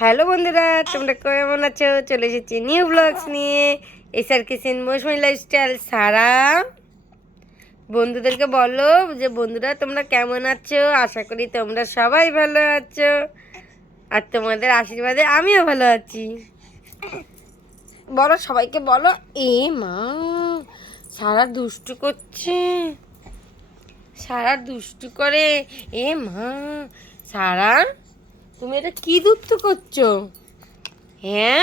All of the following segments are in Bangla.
হ্যালো বন্ধুরা, তোমরা কেমন আছো? চলে এসেছি নিউ ব্লগস নিয়ে। এসআর কিচেন মৌসুমী লাইফস্টাইল। সারা বন্ধুদেরকে বলো যে বন্ধুরা তোমরা কেমন আছো। আশা করি তোমরা সবাই ভালো আছো, আর তোমাদের আশীর্বাদে আমিও ভালো আছি। বলো, সবাইকে বলো। এ মা, সারা দুষ্টু করছে, সারা দুষ্টু করে। এ মা, সারা তুমি এটা কি দুষ্টু করছো? হ্যাঁ,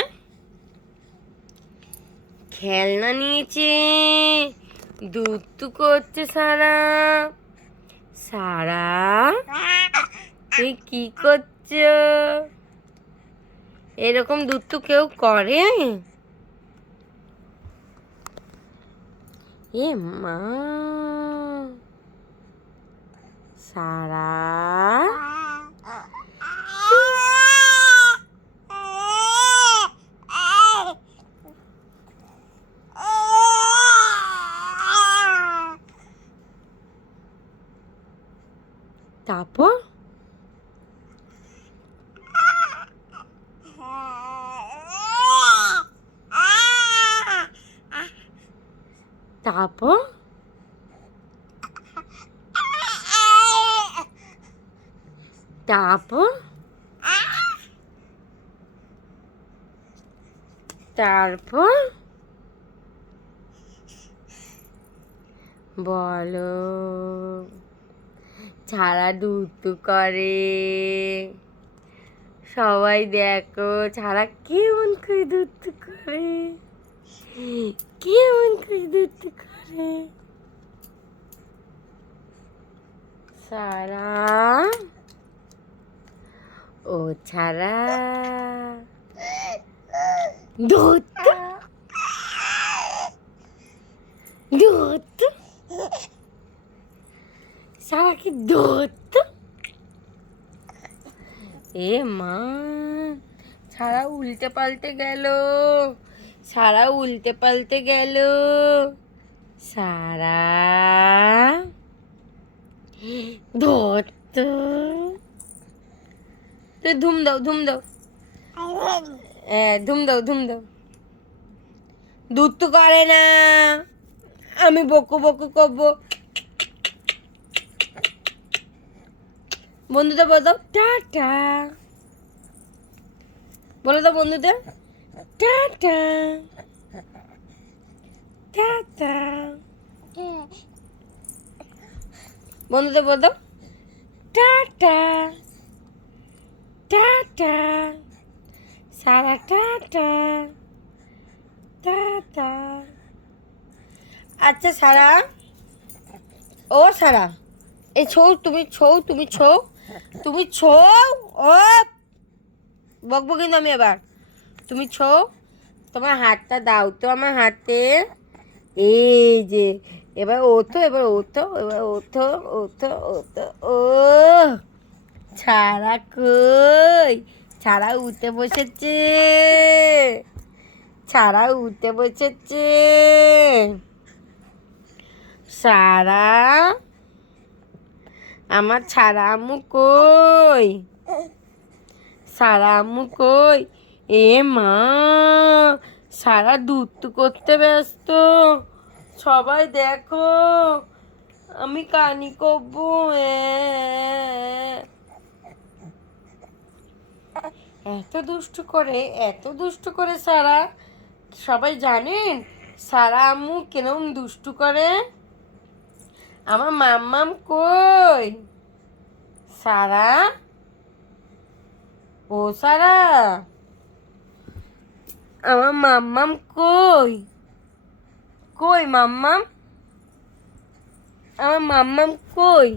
খেলনা নিয়েছে, দুষ্টু করছে সারা। সারা তুই কি করছো? এরকম দুষ্টু কেউ করে? এ মা, সারা তারপর তারপর তারপর তারপর বলো। ছাড়া দুষ্টু করে, সবাই দেখো ছাড়া কেমন করে দুষ্টু করে, কেমন করে দুষ্টু করে। সারা ও ছাড়া দুষ্টু দুষ্টু, সারা কি দুষ্টু। এ মা, সারা উল্টে পাল্টে গেল, সারা উল্টে পাল্টে গেল। সারা ধরত, তুই ধুম দাও, ধুম দাও, ধুম দাও, ধুম দাও। দুধ তো করে না, আমি বকু বকু করবো। বন্ধুদের বলো টাটা, বলে দাও বন্ধুদের টাটা টাটা। বন্ধুদের বলে দাও টাটা টাটা। সারা টাটা টাটা। আচ্ছা সারা, ও সারা, এই ছৌ তুমি, ছৌ তুমি, ছৌ তুমি, ছৌ ও বকবো কিন্তু আমি এবার। তুমি ছৌ, তোমার হাতটা দাও তো আমার হাতে। এই যে এবার ওঠো, এবার ওঠো, এবার ওঠো, ওঠো, ওঠো। ও ছাড়া কই, ছাড়া উঠে বসেছে, ছাড়া উঠে বসেছে। সারা আমার ছাড়া আম্মু কই, সারা আম্মু কই? এ মা, সারা দুষ্টু করতে ব্যস্ত, সবাই দেখো আমি কানি করবো। এত দুষ্টু করে, এত দুষ্টু করে সারা। সবাই জানেন সারা আম্মু কেরম দুষ্টু করে? আমার মাম্মাম কই? সারা ও সারা, আমার মাম্মাম কই? কই মাম্মাম, আমার মাম্মাম কই?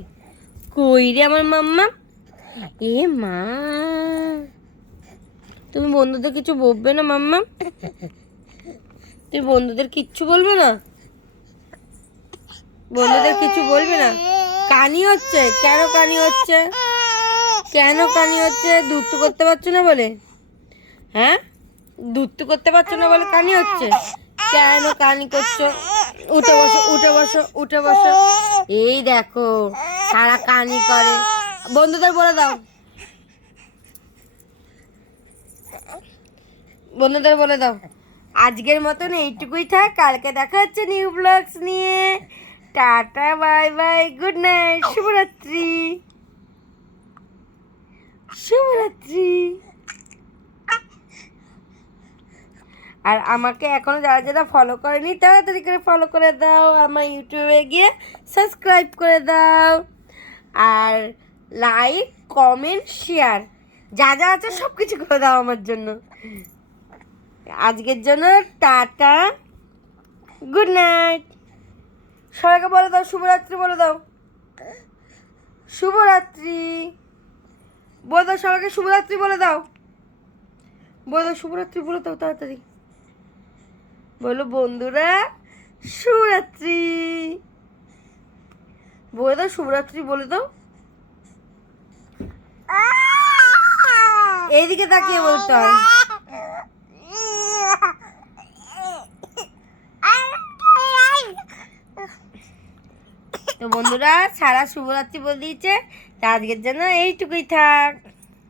কই রে আমার মাম্মাম? এ মা, তুমি বন্ধুদের কিছু বলবে না মাম্মাম? তুমি বন্ধুদের কিচ্ছু বলবে না? বন্ধুদের কিছু বলবে না? কানি হচ্ছে কেন? কানি হচ্ছে কেন? কানি হচ্ছে দুষ্টু করতে পারছো না বলে? হ্যাঁ, দুষ্টু করতে পারছো না বলে কানি হচ্ছে? কেন কানি করছো? উঠে বসো, উঠে বসো, উঠে বসো। এই দেখো সারা কানি করে। বন্ধুদের বলে দাও বন্ধুদের বলে দাও আজকের মতন এইটুকুই থাক, কালকে দেখা হচ্ছে নিউ ব্লগস নিয়ে। Tata, bye bye, good night, শুভরাত্রি, শুভরাত্রি। আর আমাকে এখনো যারা যারা ফলো করেনি তাড়াতাড়ি করে ফলো করে দাও, আমার ইউটিউবে গিয়ে সাবস্ক্রাইব করে দাও, আর লাইক কমেন্ট শেয়ার যা যা আছে সব কিছু করে দাও আমার জন্য। আজকের জন্য টাটা, গুড নাইট। সবাইকে বলে দাও শুভরাত্রি, বলে দাও শুভরাত্রি, বলে দাও সবাইকে শুভরাত্রি, বলে দাও, বলে দাও শুভরাত্রি, বলে দাও তাড়াতাড়ি, বলো বন্ধুরা শুভরাত্রি, বলে দাও শুভরাত্রি, বলে দাও। এইদিকে তাকিয়ে বলতে হয়। তো বন্ধুরা সারা শুভরাত্রি বলে দিয়েছে, তা আজকের জন্য এইটুকুই থাক।